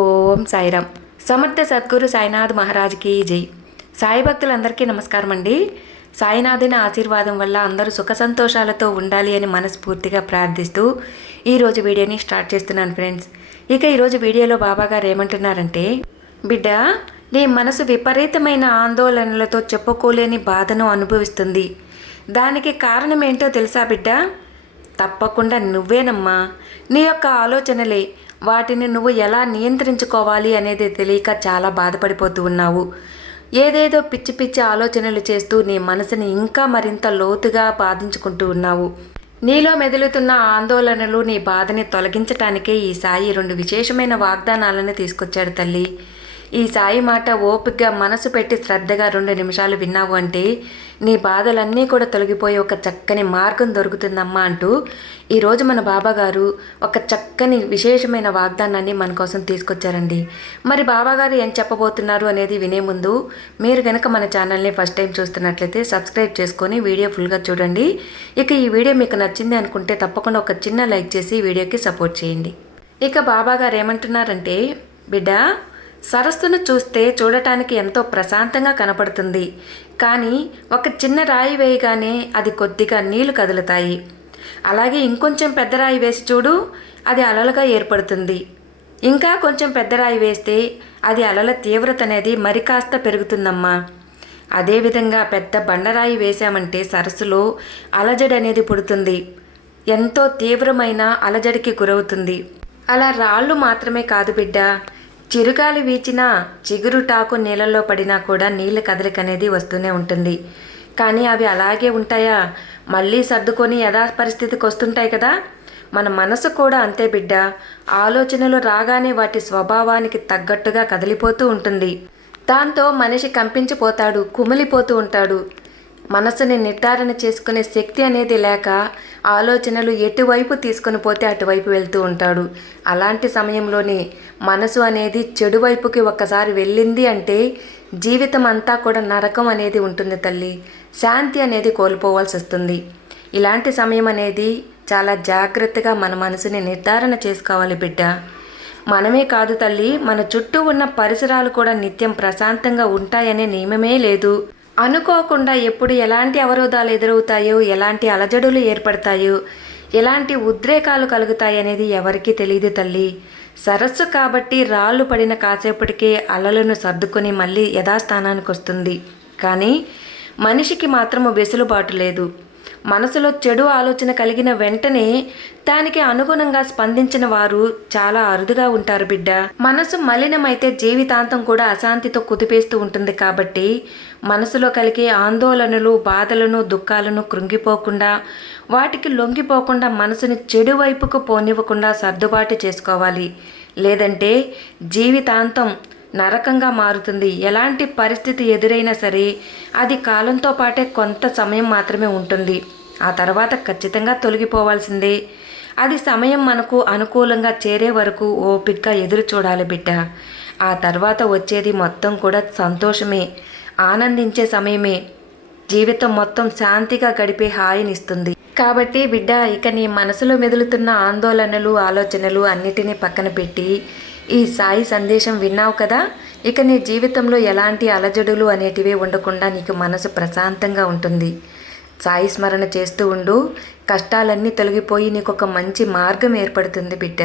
ఓం సాయిరామ్. సమర్థ సద్గురు సాయినాథ్ మహారాజ్కి జై. సాయి భక్తులందరికీ నమస్కారం అండి. సాయినాథుని ఆశీర్వాదం వల్ల అందరూ సుఖ సంతోషాలతో ఉండాలి అని మనస్ఫూర్తిగా ప్రార్థిస్తూ ఈరోజు వీడియోని స్టార్ట్ చేస్తున్నాను ఫ్రెండ్స్. ఇక ఈరోజు వీడియోలో బాబాగారు ఏమంటున్నారంటే, బిడ్డ, నీ మనసు విపరీతమైన ఆందోళనలతో చెప్పుకోలేని బాధను అనుభవిస్తుంది. దానికి కారణం ఏంటో తెలుసా బిడ్డ? తప్పకుండా నువ్వేనమ్మా. నీ యొక్క ఆలోచనలే. వాటిని నువ్వు ఎలా నియంత్రించుకోవాలి అనేది తెలియక చాలా బాధపడిపోతూ ఉన్నావు. ఏదేదో పిచ్చి పిచ్చి ఆలోచనలు చేస్తూ నీ మనసుని ఇంకా మరింత లోతుగా బాధించుకుంటూ ఉన్నావు. నీలో మెదులుతున్న ఆందోళనలు, నీ బాధని తొలగించటానికే ఈ సాయి 2 విశేషమైన వాగ్దానాలను తీసుకొచ్చాడు తల్లి. ఈ సాయి మాట ఓపికగా మనసు పెట్టి శ్రద్ధగా 2 నిమిషాలు విన్నావు అంటే నీ బాధలన్నీ కూడా తొలగిపోయి ఒక చక్కని మార్గం దొరుకుతుందమ్మా అంటూ ఈరోజు మన బాబాగారు ఒక చక్కని విశేషమైన వాగ్దానాన్ని మన కోసం తీసుకొచ్చారండి. మరి బాబాగారు ఏం చెప్పబోతున్నారు అనేది వినే ముందు మీరు కనుక మన ఛానల్ని ఫస్ట్ టైం చూస్తున్నట్లయితే సబ్స్క్రైబ్ చేసుకొని వీడియో ఫుల్గా చూడండి. ఇక ఈ వీడియో మీకు నచ్చింది అనుకుంటే తప్పకుండా ఒక చిన్న లైక్ చేసి వీడియోకి సపోర్ట్ చేయండి. ఇక బాబాగారు ఏమంటున్నారంటే, బిడ్డ, సరస్సును చూస్తే చూడటానికి ఎంతో ప్రశాంతంగా కనపడుతుంది. కానీ ఒక చిన్న రాయి వేయగానే అది కొద్దిగా నీళ్లు కదులుతాయి. అలాగే ఇంకొంచెం పెద్ద రాయి వేసి చూడు, అది అలలుగా ఏర్పడుతుంది. ఇంకా కొంచెం పెద్ద రాయి వేస్తే అది అలల తీవ్రత అనేది మరి కాస్త పెరుగుతుందమ్మా. అదేవిధంగా పెద్ద బండరాయి వేశామంటే సరస్సులో అలజడి అనేది పుడుతుంది. ఎంతో తీవ్రమైన అలజడికి గురవుతుంది. అలా రాళ్ళు మాత్రమే కాదు బిడ్డ, చిరుగాలి వీచినా, చిగురుటాకు నీళ్ళల్లో పడినా కూడా నీళ్ళ కదలిక అనేది వస్తూనే ఉంటుంది. కానీ అవి అలాగే ఉంటాయా? మళ్ళీ సర్దుకొని యథా పరిస్థితికి వస్తుంటాయి కదా. మన మనసు కూడా అంతే బిడ్డ. ఆలోచనలు రాగానే వాటి స్వభావానికి తగ్గట్టుగా కదిలిపోతూ ఉంటుంది. దాంతో మనిషి కంపించిపోతాడు, కుమిలిపోతూ ఉంటాడు. మనసుని నిర్ధారణ చేసుకునే శక్తి అనేది లేక ఆలోచనలు ఎటువైపు తీసుకొని పోతే అటువైపు వెళ్తూ ఉంటాడు. అలాంటి సమయంలోనే మనసు అనేది చెడు వైపుకి ఒక్కసారి వెళ్ళింది అంటే జీవితం అంతా కూడా నరకం అనేది ఉంటుంది తల్లి. శాంతి అనేది కోల్పోవాల్సి వస్తుంది. ఇలాంటి సమయం అనేది చాలా జాగ్రత్తగా మన మనసుని నిర్ధారణ చేసుకోవాలి బిడ్డ. మనమే కాదు తల్లి, మన చుట్టూ ఉన్న పరిసరాలు కూడా నిత్యం ప్రశాంతంగా ఉంటాయనే నియమమే లేదు. అనుకోకుండా ఎప్పుడు ఎలాంటి అవరోధాలు ఎదురవుతాయో, ఎలాంటి అలజడులు ఏర్పడతాయో, ఎలాంటి ఉద్రేకాలు కలుగుతాయి అనేది ఎవరికీ తెలియదు తల్లి. సరస్సు కాబట్టి రాళ్ళు పడిన కాసేపటికే అలలను సర్దుకొని మళ్ళీ యథాస్థానానికి వస్తుంది. కానీ మనిషికి మాత్రము వెసులుబాటు లేదు. మనసులో చెడు ఆలోచన కలిగిన వెంటనే దానికి అనుగుణంగా స్పందించిన వారు చాలా అరుదుగా ఉంటారు బిడ్డ. మనసు మలినమైతే జీవితాంతం కూడా అశాంతితో కుదిపేస్తూ ఉంటుంది. కాబట్టి మనసులో కలిగే ఆందోళనలు, బాధలను, దుఃఖాలను కృంగిపోకుండా, వాటికి లొంగిపోకుండా మనసుని చెడు వైపుకు పోనివ్వకుండా సర్దుబాటు చేసుకోవాలి. లేదంటే జీవితాంతం నరకంగా మారుతుంది. ఎలాంటి పరిస్థితి ఎదురైనా సరే అది కాలంతో పాటే కొంత సమయం మాత్రమే ఉంటుంది. ఆ తర్వాత ఖచ్చితంగా తొలగిపోవాల్సిందే. అది సమయం మనకు అనుకూలంగా చేరే వరకు ఓపికగా ఎదురు చూడాలి బిడ్డ. ఆ తర్వాత వచ్చేది మొత్తం కూడా సంతోషమే, ఆనందించే సమయమే. జీవితం మొత్తం శాంతిగా గడిపే హాయినిస్తుంది. కాబట్టి బిడ్డ, ఇక నీ మనసులో మెదులుతున్న ఆందోళనలు, ఆలోచనలు అన్నిటినీ పక్కన పెట్టి ఈ సాయి సందేశం విన్నావు కదా. ఇక నీ జీవితంలో ఎలాంటి అలజడులు అనేటివి ఉండకుండా నీకు మనసు ప్రశాంతంగా ఉంటుంది. సాయి స్మరణ చేస్తూ ఉండు. కష్టాలన్నీ తొలగిపోయి నీకు ఒక మంచి మార్గం ఏర్పడుతుంది బిడ్డ.